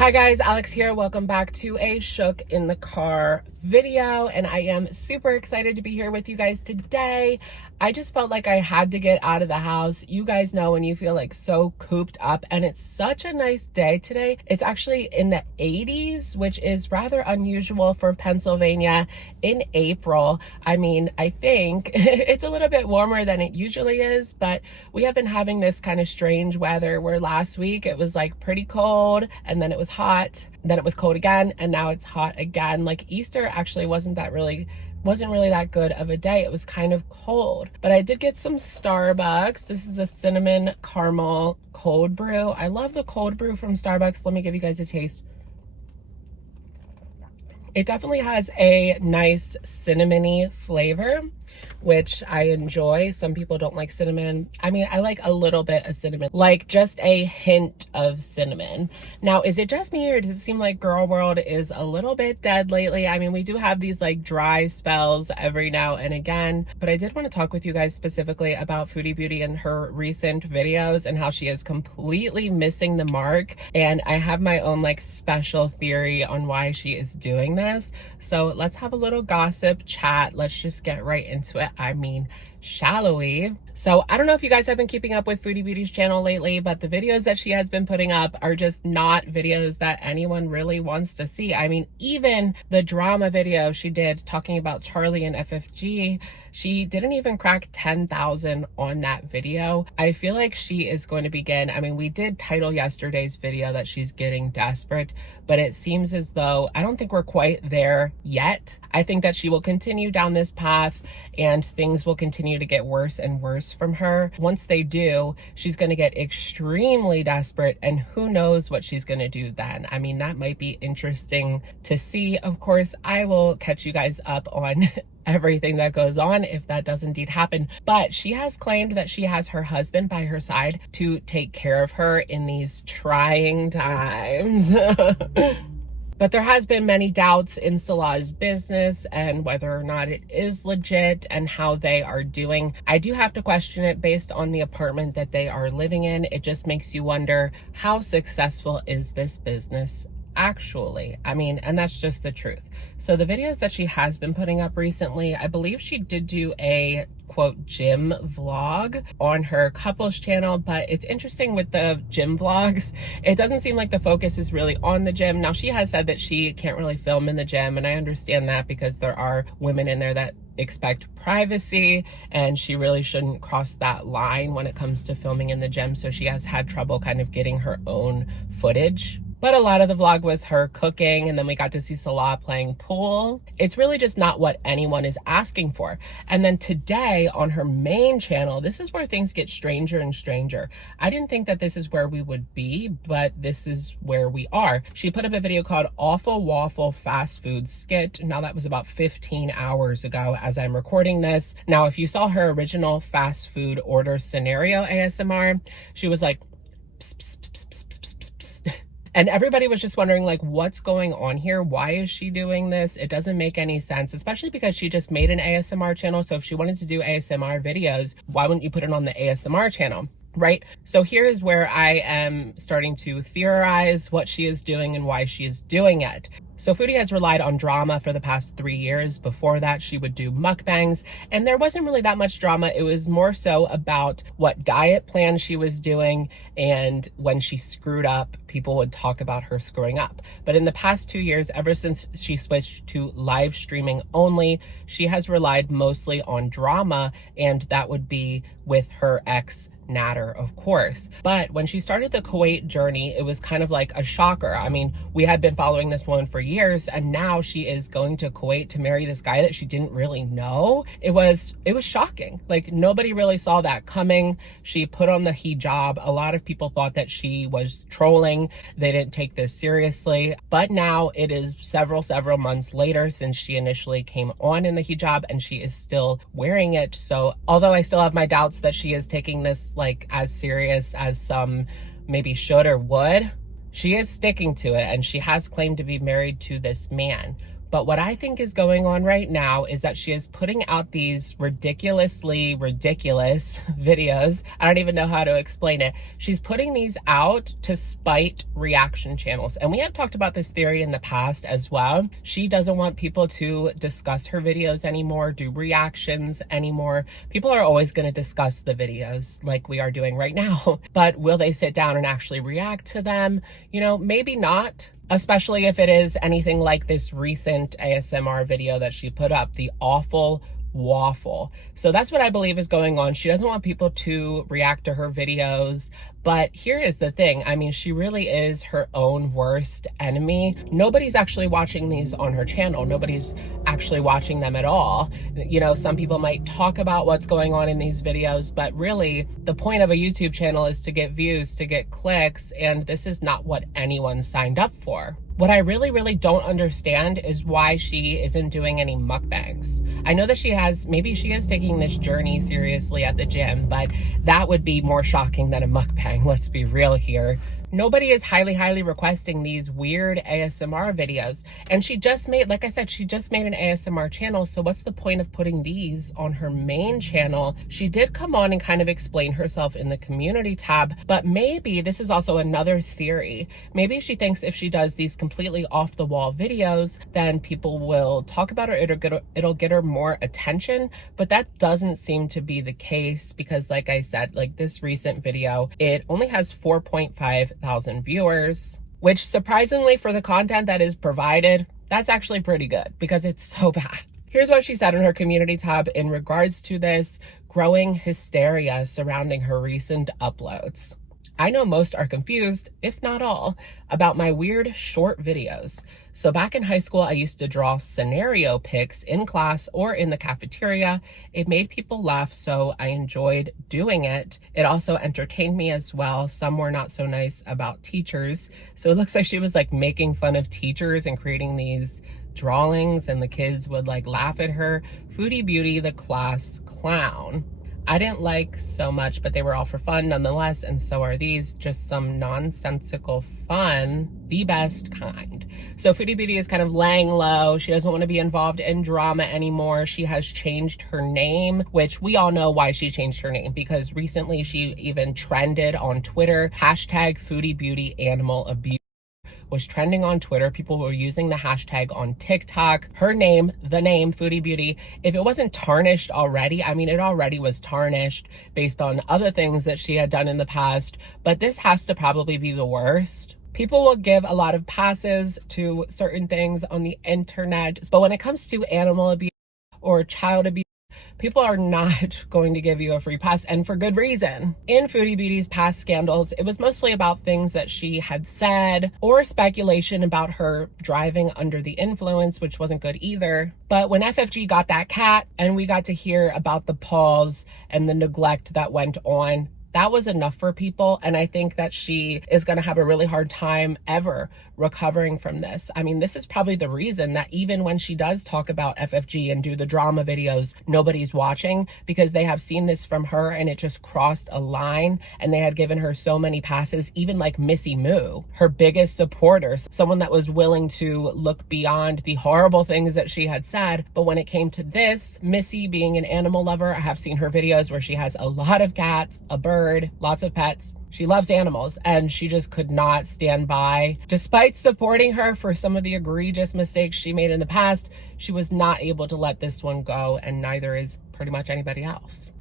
Hi guys, Alex here. Welcome back to a Shook in the Car video, and I am super excited to be here with you guys today. I just felt like I had to get out of the house. You guys know when you feel like so cooped up, and it's such a nice day today. It's actually in the 80s, which is rather unusual for Pennsylvania in April. I mean, I think it's a little bit warmer than it usually is, but we have been having this kind of strange weather where last week it was like pretty cold, and then it was hot, then it was cold again, and now it's hot again. Like Easter actually wasn't really that good of a day. It was kind of cold, but I did get some Starbucks. This is a cinnamon caramel cold brew. I love the cold brew from Starbucks. Let me give you guys a taste. It definitely has a nice cinnamony flavor, which I enjoy. Some people don't like cinnamon. I mean, I like a little bit of cinnamon, like just a hint of cinnamon. Now, is it just me, or does it seem like girl world is a little bit dead lately? I mean, we do have these like dry spells every now and again, but I did want to talk with you guys specifically about Foodie Beauty and her recent videos and how she is completely missing the mark. And I have my own like special theory on why she is doing this. So let's have a little gossip chat. Let's just get right into it. I mean, shall we? So I don't know if you guys have been keeping up with Foodie Beauty's channel lately, but the videos that she has been putting up are just not videos that anyone really wants to see. I mean, even the drama video she did talking about Charlie and FFG, she didn't even crack 10,000 on that video. I feel like she is going to begin. I mean, we did title yesterday's video that she's getting desperate, but it seems as though, I don't think we're quite there yet. I think that she will continue down this path and things will continue to get worse and worse from her. Once they do, she's going to get extremely desperate, and who knows what she's going to do then. I mean, that might be interesting to see. Of course, I will catch you guys up on everything that goes on if that does indeed happen. But she has claimed that she has her husband by her side to take care of her in these trying times. But there has been many doubts in Salah's business and whether or not it is legit and how they are doing. I do have to question it based on the apartment that they are living in. It just makes you wonder, how successful is this business actually? I mean, and that's just the truth. So the videos that she has been putting up recently, I believe she did do a quote gym vlog on her couples channel, but it's interesting with the gym vlogs, it doesn't seem like the focus is really on the gym. Now, she has said that she can't really film in the gym, and I understand that because there are women in there that expect privacy, and she really shouldn't cross that line when it comes to filming in the gym. So she has had trouble kind of getting her own footage. But a lot of the vlog was her cooking, and then we got to see Salah playing pool. It's really just not what anyone is asking for. And then today on her main channel, this is where things get stranger and stranger. I didn't think that this is where we would be, but this is where we are. She put up a video called Awful Waffle Fast Food Skit. Now, that was about 15 hours ago as I'm recording this. Now, if you saw her original fast food order scenario ASMR, she was like, pss, pss, pss, pss, pss, pss, pss. And everybody was just wondering, like, what's going on here? Why is she doing this? It doesn't make any sense, especially because she just made an ASMR channel. So if she wanted to do ASMR videos, why wouldn't you put it on the ASMR channel? Right? So here is where I am starting to theorize what she is doing and why she is doing it. So Foodie has relied on drama for the past 3 years. Before that, she would do mukbangs, and there wasn't really that much drama. It was more so about what diet plan she was doing, and when she screwed up, people would talk about her screwing up. But in the past 2 years, ever since she switched to live streaming only, she has relied mostly on drama, and that would be with her ex Nader, of course. But when she started the Kuwait journey, it was kind of like a shocker. I mean, we had been following this woman for years, and now she is going to Kuwait to marry this guy that she didn't really know. It was shocking. Like, nobody really saw that coming. She put on the hijab. A lot of people thought that she was trolling. They didn't take this seriously. But now it is several months later since she initially came on in the hijab, and she is still wearing it. So although I still have my doubts that she is taking this like as serious as some maybe should or would, she is sticking to it, and she has claimed to be married to this man. But what I think is going on right now is that she is putting out these ridiculously ridiculous videos. I don't even know how to explain it. She's putting these out to spite reaction channels. And we have talked about this theory in the past as well. She doesn't want people to discuss her videos anymore, do reactions anymore. People are always going to discuss the videos like we are doing right now. But will they sit down and actually react to them? You know, maybe not. Especially if it is anything like this recent ASMR video that she put up, the awful waffle. So that's what I believe is going on. She doesn't want people to react to her videos. But here is the thing. I mean, she really is her own worst enemy. Nobody's actually watching these on her channel. Nobody's actually watching them at all. You know, some people might talk about what's going on in these videos, but really the point of a YouTube channel is to get views, to get clicks, and this is not what anyone signed up for. What I really don't understand is why she isn't doing any mukbangs. I know that maybe she is taking this journey seriously at the gym, but that would be more shocking than a mukbang, let's be real here. Nobody is highly requesting these weird ASMR videos. And she just made, like I said, she just made an ASMR channel. So what's the point of putting these on her main channel? She did come on and kind of explain herself in the community tab, but maybe this is also another theory. Maybe she thinks if she does these completely off the wall videos, then people will talk about her, it'll get her more attention. But that doesn't seem to be the case because like I said, like this recent video, it only has 4.5 thousand viewers, which surprisingly for the content that is provided, that's actually pretty good because it's so bad. Here's what she said in her community tab in regards to this growing hysteria surrounding her recent uploads. I know most are confused, if not all, about my weird short videos. So back in high school, I used to draw scenario pics in class or in the cafeteria. It made people laugh, so I enjoyed doing it. It also entertained me as well. Some were not so nice about teachers. So it looks like she was like making fun of teachers and creating these drawings and the kids would like laugh at her. Foodie Beauty, the class clown. I didn't like so much, but they were all for fun nonetheless, and so are these. Just some nonsensical fun, the best kind. So Foodie Beauty is kind of laying low. She doesn't want to be involved in drama anymore. She has changed her name, which we all know why she changed her name, because recently she even trended on Twitter, hashtag Foodie Beauty Animal Abuse. Was trending on Twitter. People were using the hashtag on TikTok. Her name, the name Foodie Beauty, if it wasn't tarnished already, I mean, it already was tarnished based on other things that she had done in the past, but this has to probably be the worst. People will give a lot of passes to certain things on the internet, but when it comes to animal abuse or child abuse, people are not going to give you a free pass, and for good reason. In Foodie Beauty's past scandals, it was mostly about things that she had said or speculation about her driving under the influence, which wasn't good either. But when FFG got that cat and we got to hear about the paws and the neglect that went on, that was enough for people. And I think that she is going to have a really hard time ever recovering from this. I mean, this is probably the reason that even when she does talk about FFG and do the drama videos, nobody's watching, because they have seen this from her and it just crossed a line, and they had given her so many passes. Even like Missy Moo, her biggest supporter, someone that was willing to look beyond the horrible things that she had said. But when it came to this, Missy being an animal lover, I have seen her videos where she has a lot of cats, a bird, lots of pets. She loves animals, and she just could not stand by. Despite supporting her for some of the egregious mistakes she made in the past, she was not able to let this one go, and neither is pretty much anybody else.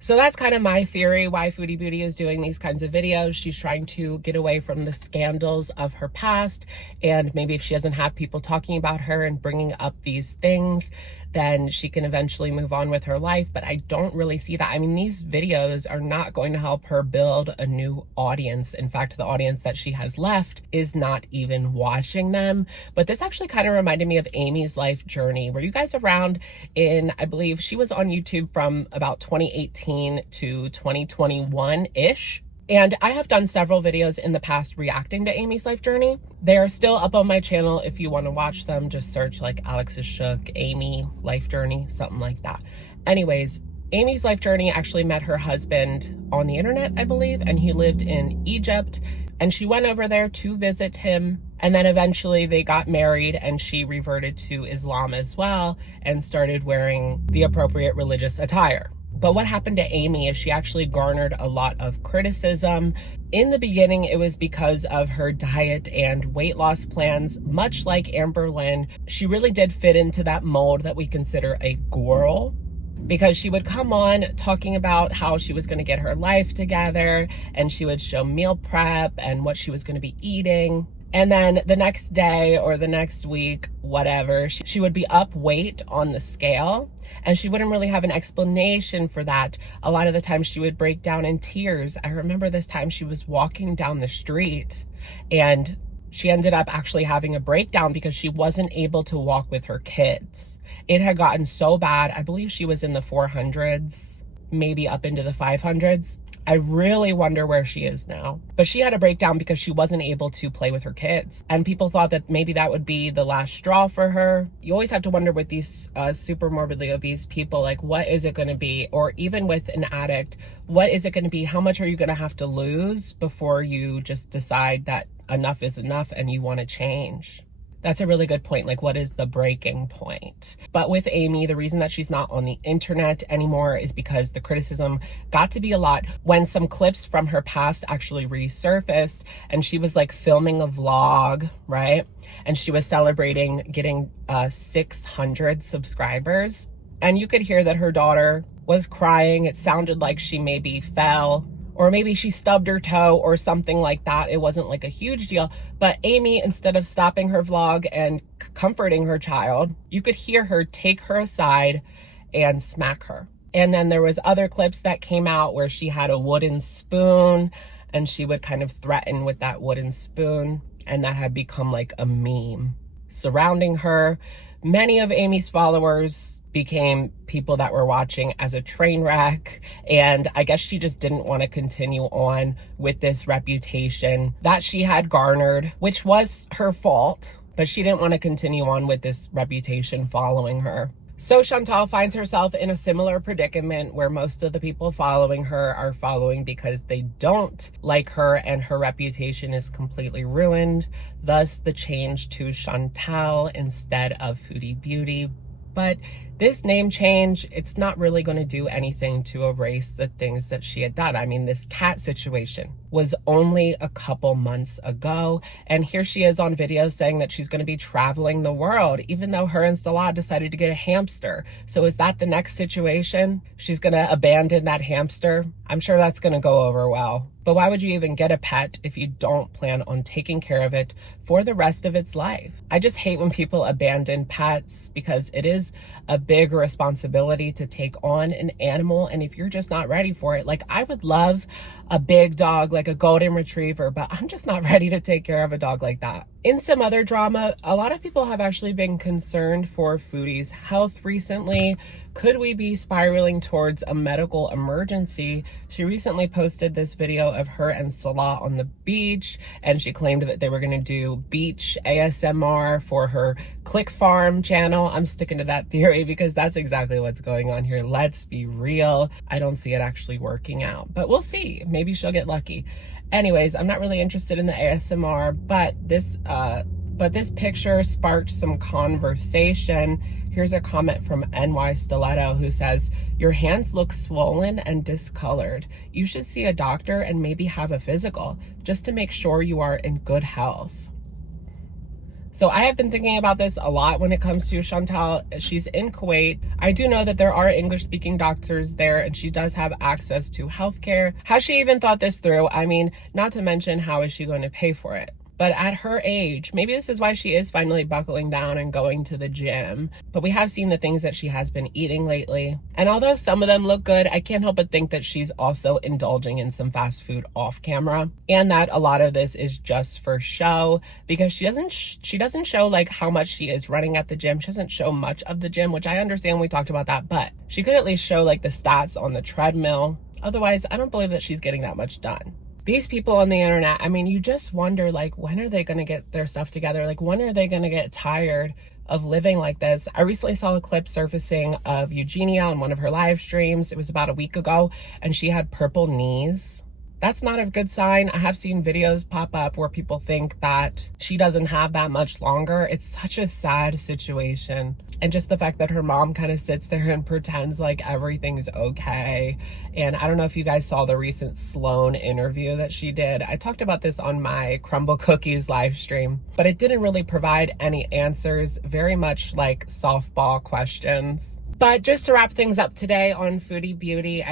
So that's kind of my theory why Foodie Beauty is doing these kinds of videos. She's trying to get away from the scandals of her past, and maybe if she doesn't have people talking about her and bringing up these things, then she can eventually move on with her life. But I don't really see that. I mean, these videos are not going to help her build a new audience. In fact, the audience that she has left is not even watching them. But this actually kind of reminded me of Amy's life journey. Were you guys around in, I believe she was on YouTube from about 2018 to 2021-ish. And I have done several videos in the past reacting to Amy's life journey. They are still up on my channel if you want to watch them. Just search like Alex is Shook, Amy life journey, something like that. Anyways, Amy's life journey actually met her husband on the internet, I believe, and he lived in Egypt. And she went over there to visit him. And then eventually they got married and she reverted to Islam as well and started wearing the appropriate religious attire. But what happened to Amy is she actually garnered a lot of criticism. In the beginning, it was because of her diet and weight loss plans. Much like Amber Lynn, she really did fit into that mold that we consider a girl, because she would come on talking about how she was going to get her life together and she would show meal prep and what she was going to be eating. And then the next day or the next week, whatever, she would be up weight on the scale and she wouldn't really have an explanation for that. A lot of the time she would break down in tears. I remember this time she was walking down the street and she ended up actually having a breakdown because she wasn't able to walk with her kids. It had gotten so bad. I believe she was in the 400s, maybe up into the 500s. I really wonder where she is now. But she had a breakdown because she wasn't able to play with her kids. And people thought that maybe that would be the last straw for her. You always have to wonder with these super morbidly obese people, like, what is it going to be? Or even with an addict, what is it going to be? How much are you going to have to lose before you just decide that enough is enough and you want to change? That's a really good point. Like, what is the breaking point? But with Amy, the reason that she's not on the internet anymore is because the criticism got to be a lot when some clips from her past actually resurfaced and she was like filming a vlog, right? And she was celebrating getting 600 subscribers. And you could hear that her daughter was crying. It sounded like she maybe fell, or maybe she stubbed her toe or something like that. It wasn't like a huge deal. But Amy, instead of stopping her vlog and comforting her child, you could hear her take her aside and smack her. And then there was other clips that came out where she had a wooden spoon and she would kind of threaten with that wooden spoon. And that had become like a meme surrounding her. Many of Amy's followers became people that were watching as a train wreck. And I guess she just didn't want to continue on with this reputation that she had garnered, which was her fault, but she didn't want to continue on with this reputation following her. So Chantal finds herself in a similar predicament where most of the people following her are following because they don't like her and her reputation is completely ruined. Thus the change to Chantal instead of Foodie Beauty. But this name change, it's not really going to do anything to erase the things that she had done. I mean, this cat situation was only a couple months ago. And here she is on video saying that she's going to be traveling the world, even though her and Salah decided to get a hamster. So is that the next situation? She's going to abandon that hamster? I'm sure that's going to go over well. But why would you even get a pet if you don't plan on taking care of it for the rest of its life? I just hate when people abandon pets because it is a big responsibility to take on an animal. And if you're just not ready for it, like I would love a big dog, like a golden retriever, but I'm just not ready to take care of a dog like that. In some other drama, a lot of people have actually been concerned for Foodie's health recently. Could we be spiraling towards a medical emergency? She recently posted this video of her and Salah on the beach, and she claimed that they were going to do beach ASMR for her Click Farm channel. I'm sticking to that theory because that's exactly what's going on here. Let's be real. I don't see it actually working out, but we'll see. Maybe she'll get lucky. Anyways, I'm not really interested in the ASMR, but this picture sparked some conversation. Here's a comment from NY Stiletto who says, "Your hands look swollen and discolored. You should see a doctor and maybe have a physical just to make sure you are in good health." So I have been thinking about this a lot when it comes to Chantal. She's in Kuwait. I do know that there are English-speaking doctors there and she does have access to healthcare. Has she even thought this through? I mean, not to mention, how is she going to pay for it? But at her age, maybe this is why she is finally buckling down and going to the gym. But we have seen the things that she has been eating lately. And although some of them look good, I can't help but think that she's also indulging in some fast food off camera. And that a lot of this is just for show, because she doesn't show like how much she is running at the gym. She doesn't show much of the gym, which I understand, we talked about that, but she could at least show like the stats on the treadmill. Otherwise, I don't believe that she's getting that much done. These people on the internet, I mean, you just wonder, like, when are they going to get their stuff together? Like, when are they going to get tired of living like this? I recently saw a clip surfacing of Eugenia on one of her live streams. It was about a week ago, and she had purple knees. that's not a good sign. I have seen videos pop up where people think that she doesn't have that much longer. It's such a sad situation. And just the fact that her mom kind of sits there and pretends like everything's okay. And I don't know if you guys saw the recent Sloan interview that she did. I talked about this on my Crumble Cookies live stream, but it didn't really provide any answers, very much like softball questions. But just to wrap things up today on Foodie Beauty,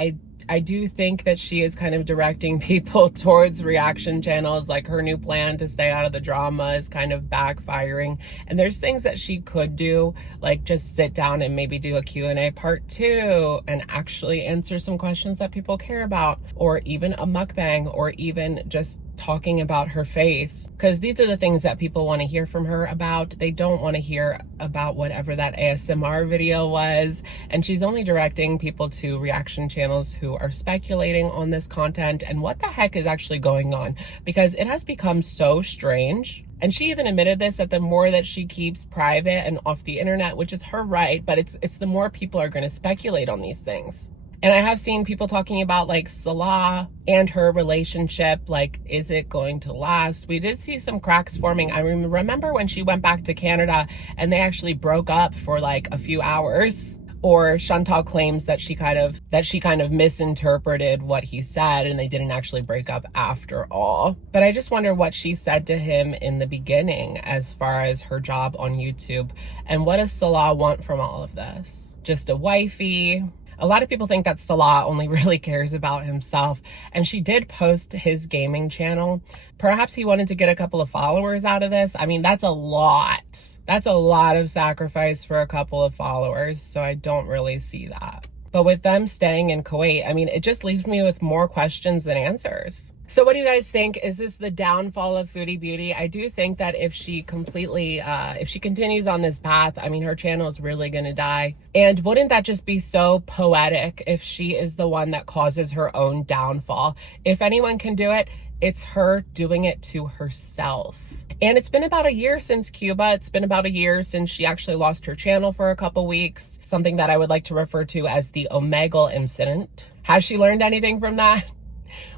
I do think that she is kind of directing people towards reaction channels. Like, her new plan to stay out of the drama is kind of backfiring. And there's things that she could do, like just sit down and maybe do a Q&A part 2 and actually answer some questions that people care about, or even a mukbang, or even just talking about her faith. Because these are the things that people want to hear from her about. They don't want to hear about whatever that ASMR video was. And she's only directing people to reaction channels who are speculating on this content and what the heck is actually going on, because it has become so strange. And she even admitted this, that the more that she keeps private and off the internet, which is her right, but it's the more people are going to speculate on these things. And I have seen people talking about like Salah and her relationship, like, is it going to last? We did see some cracks forming. I remember when she went back to Canada and they actually broke up for like a few hours. Or Chantal claims that she kind of misinterpreted what he said and they didn't actually break up after all. But I just wonder what she said to him in the beginning as far as her job on YouTube. And what does Salah want from all of this? Just a wifey? A lot of people think that Salah only really cares about himself, and she did post his gaming channel. Perhaps he wanted to get a couple of followers out of this. I mean, that's a lot. That's a lot of sacrifice for a couple of followers, so I don't really see that. But with them staying in Kuwait, I mean, it just leaves me with more questions than answers. So what do you guys think? Is this the downfall of Foodie Beauty? I do think that if she continues on this path, I mean, her channel is really going to die. And wouldn't that just be so poetic if she is the one that causes her own downfall? If anyone can do it, it's her doing it to herself. And it's been about a year since Cuba. It's been about a year since she actually lost her channel for a couple weeks. Something that I would like to refer to as the Omegle incident. Has she learned anything from that?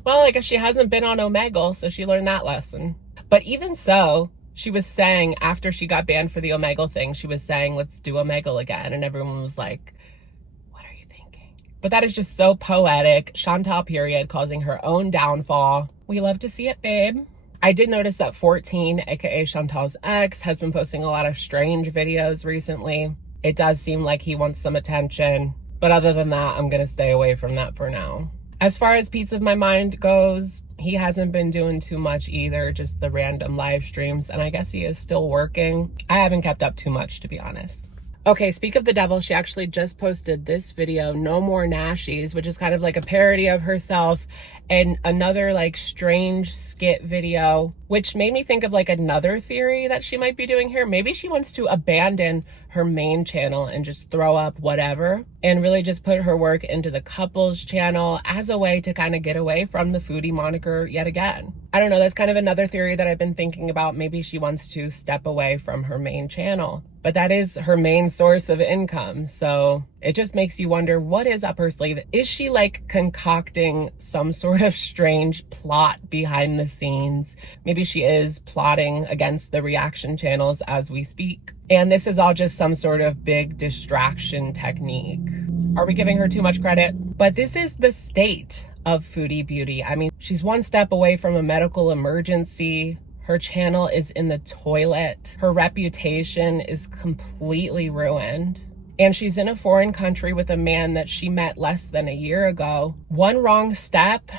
Well, I guess she hasn't been on Omegle, so she learned that lesson. But even so, she was saying, after she got banned for the Omegle thing, she was saying, let's do Omegle again. And everyone was like, what are you thinking? But that is just so poetic. Chantal, period, causing her own downfall. We love to see it, babe. I did notice that 14, aka Chantal's ex, has been posting a lot of strange videos recently. It does seem like he wants some attention. But other than that, I'm going to stay away from that for now. As far as Peace of My Mind goes, he hasn't been doing too much either, just the random live streams, and I guess he is still working. I haven't kept up too much, to be honest. Okay, speak of the devil, she actually just posted this video, No More Nashies, which is kind of like a parody of herself, and another like strange skit video, which made me think of like another theory that she might be doing here. Maybe she wants to abandon her main channel and just throw up whatever and really just put her work into the couples channel as a way to kind of get away from the foodie moniker yet again. I don't know, that's kind of another theory that I've been thinking about. Maybe she wants to step away from her main channel, but that is her main source of income. So it just makes you wonder, what is up her sleeve? Is she like concocting some sort of strange plot behind the scenes? Maybe she is plotting against the reaction channels as we speak. And this is all just some sort of big distraction technique. Are we giving her too much credit? But this is the state of Foodie Beauty. I mean, she's one step away from a medical emergency. Her channel is in the toilet. Her reputation is completely ruined. And she's in a foreign country with a man that she met less than a year ago. One wrong step,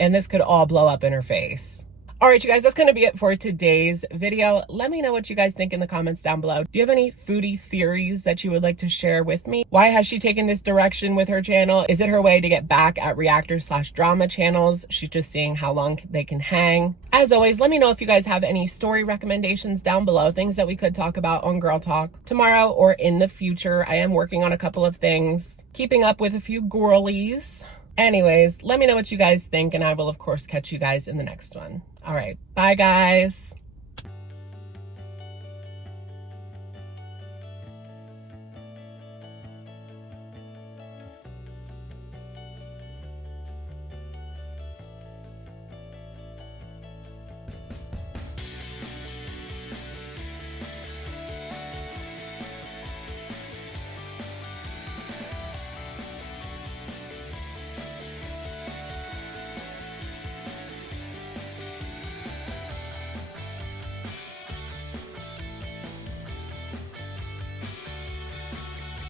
and this could all blow up in her face. All right, you guys, that's going to be it for today's video. Let me know what you guys think in the comments down below. Do you have any foodie theories that you would like to share with me? Why has she taken this direction with her channel? Is it her way to get back at reactor/drama channels? She's just seeing how long they can hang. As always, let me know if you guys have any story recommendations down below, things that we could talk about on Girl Talk tomorrow or in the future. I am working on a couple of things, keeping up with a few girlies. Anyways, let me know what you guys think, and I will, of course, catch you guys in the next one. All right, bye, guys.